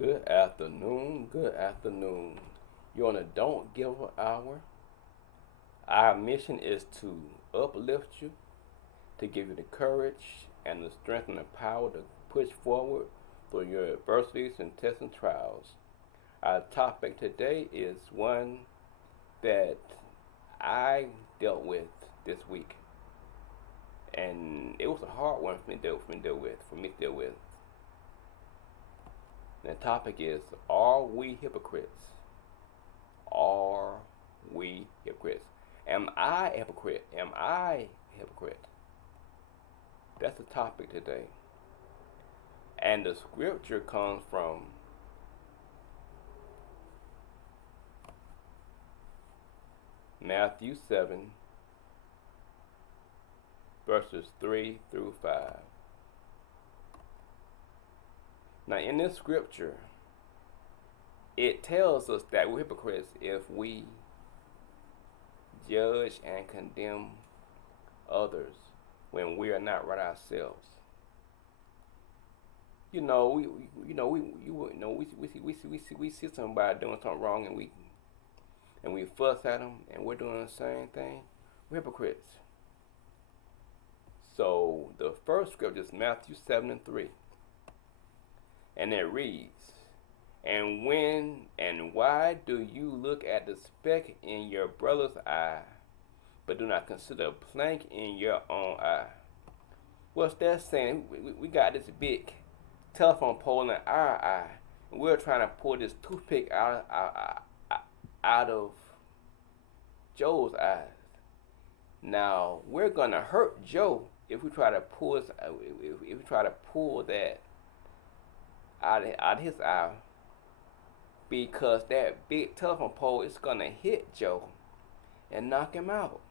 Good afternoon. Good afternoon. You're on a Don't Give an Hour. Our mission is to uplift you, to give you the courage and the strength and the power to push forward through your adversities and tests and trials. Our topic today is one that I dealt with this week, and it was a hard one for me to deal with. And the topic is: Are we hypocrites? Are we hypocrites? Am I a hypocrite? Am I a hypocrite? That's the topic today. And the scripture comes from Matthew 7, verses 3 through 5. Now, in this scripture, it tells us that we're hypocrites if we judge and condemn others when we are not right ourselves. We see somebody doing something wrong, and we fuss at them, and we're doing the same thing. We're hypocrites. So the first scripture is Matthew 7:3, and it reads, "And when and why do you look at the speck in your brother's eye, but do not consider a plank in your own eye?" What's that saying? We got this big telephone pole in our eye, and we're trying to pull this toothpick out of Joe's eyes. Now we're gonna hurt Joe if we try to pull that out of his eye, because that big telephone pole is gonna hit Joe and knock him out.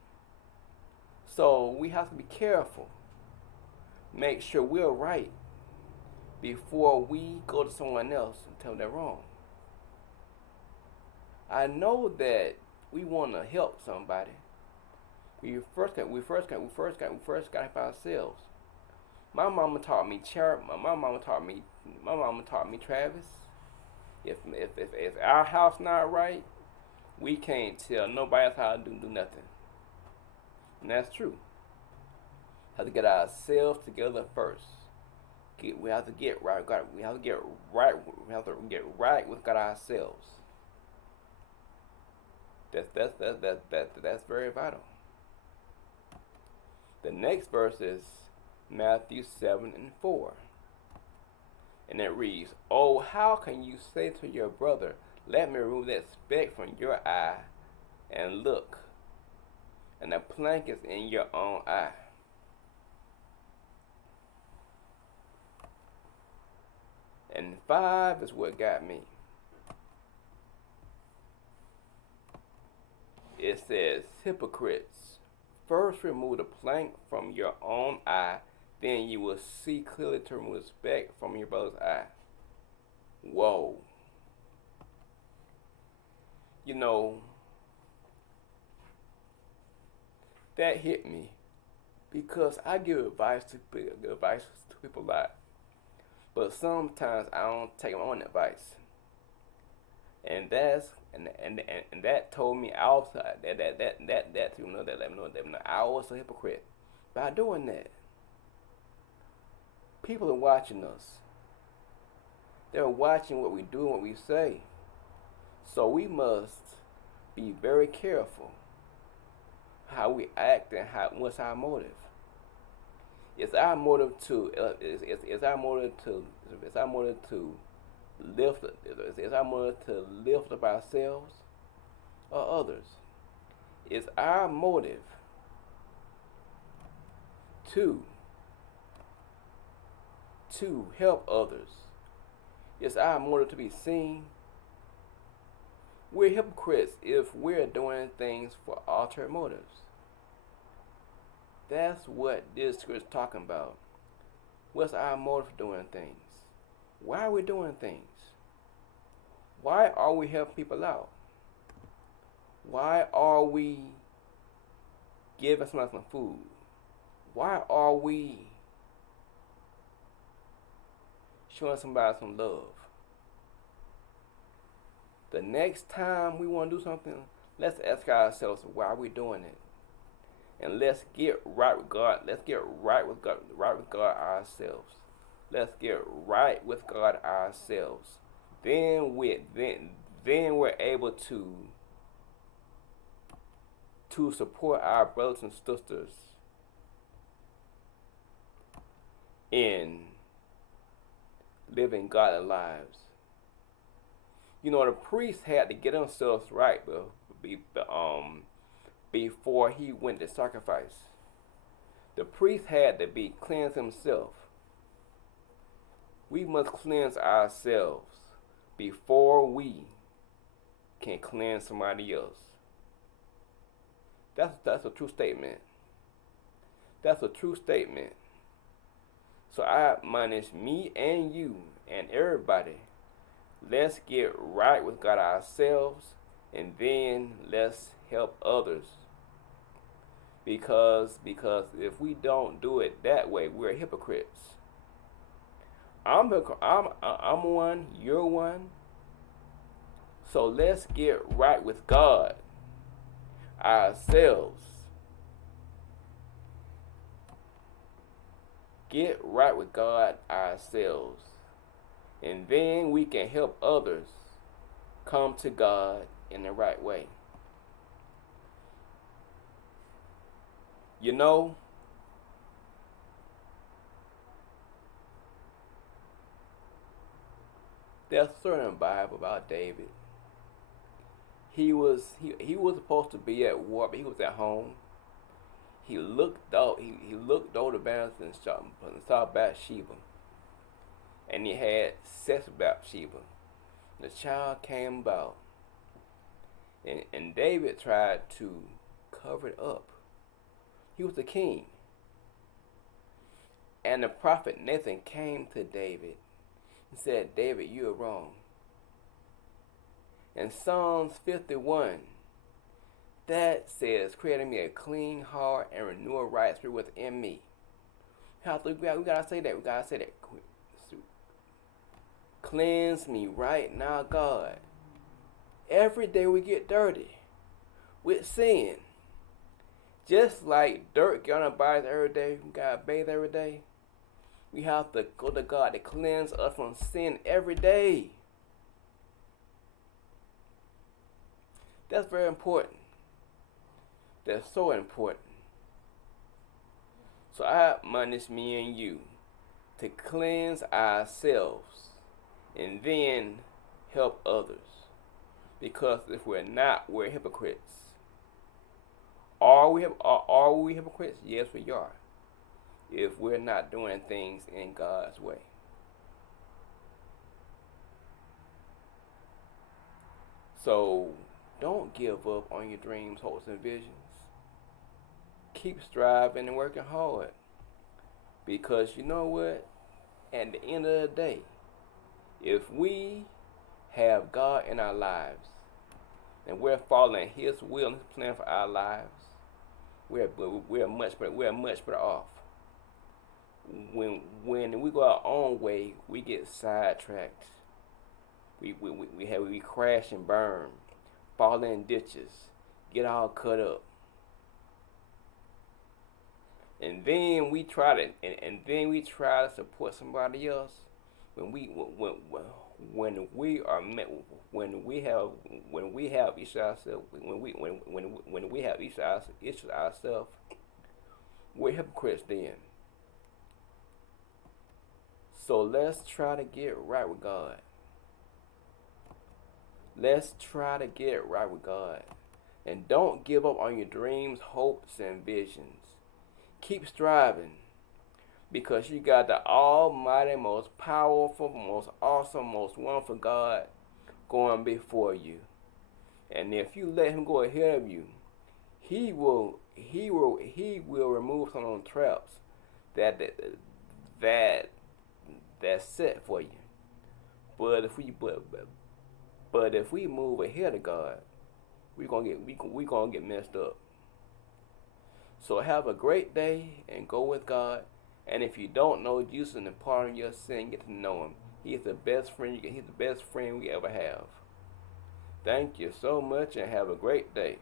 So we have to be careful. Make sure we're right before we go to someone else and tell them they're wrong. I know that we want to help somebody. We first got to help ourselves. My mama taught me Travis. If our house not right, we can't tell nobody else how to do nothing. And that's true. We have to get ourselves together first. We have to get right. We have to get right with God ourselves. That's very vital. The next verse is Matthew 7:4. And it reads, "Oh, how can you say to your brother, 'Let me remove that speck from your eye,' and look, and the plank is in your own eye?" And 5 is what got me. It says, "Hypocrites, first remove the plank from your own eye, then you will see clearly to remove the speck from your brother's eye." Whoa. That hit me, because I give advice to people a lot, but sometimes I don't take my own advice, and that told me I was that let me know that I was a hypocrite by doing that. People are watching us. They're watching what we do and what we say. So we must be very careful how we act and what's our motive. Is our motive to lift up ourselves or others? Is our motive to help others? Is our motive to be seen? We're hypocrites if we're doing things for ulterior motives. That's what this scripture is talking about. What's our motive for doing things? Why are we doing things? Why are we helping people out? Why are we giving somebody some food? Why are we showing somebody some love? The next time we want to do something, let's ask ourselves why are we doing it, and let's get right with God. Let's get right with God, ourselves. Let's get right with God ourselves. Then we're able to support our brothers and sisters in living godly lives. You know, the priest had to get themselves right before he went to sacrifice. The priest had to be cleansed himself. We must cleanse ourselves before we can cleanse somebody else. That's a true statement. That's a true statement. So I admonish me and you and everybody, let's get right with God ourselves, and then let's help others. Because if we don't do it that way, we're hypocrites. I'm one, you're one. So let's get right with God ourselves. Get right with God ourselves. And then we can help others come to God in the right way. You know, there's a certain Bible about David. He was supposed to be at war, but he was at home. He looked out. He looked over the banners and saw Bathsheba, and he had sex with Bathsheba. The child came about, and David tried to cover it up. He was the king, and the prophet Nathan came to David and said, "David, you are wrong." In Psalms 51, that says, "Create in me a clean heart and renew a right spirit within me." We gotta say that. We gotta say that. Cleanse me right now, God. Every day we get dirty with sin. Just like dirt get on our bodies every day, we gotta bathe every day. We have to go to God to cleanse us from sin every day. That's very important. That's so important. So I admonish me and you to cleanse ourselves and then help others. Because if we're not, we're hypocrites. Are we hypocrites? Yes, we are. If we're not doing things in God's way. So don't give up on your dreams, hopes, and visions. Keep striving and working hard. Because you know what? At the end of the day, if we have God in our lives and we're following His will and His plan for our lives, we're much better off. When we go our own way, we get sidetracked. We crash and burn, fall in ditches, get all cut up, and then we try to support somebody else when we have issues ourselves, when we have issues ourselves, we're hypocrites then. So let's try to get right with God. Let's try to get right with God. And don't give up on your dreams, hopes, and visions. Keep striving. Because you got the almighty, most powerful, most awesome, most wonderful God going before you. And if you let Him go ahead of you, He will remove some of the traps that's set for you. But if we move ahead of God, we're gonna get messed up. So have a great day and go with God. And if you don't know Jesus and the pardon of your sin, get to know Him. He's the best friend we ever have. Thank you so much and have a great day.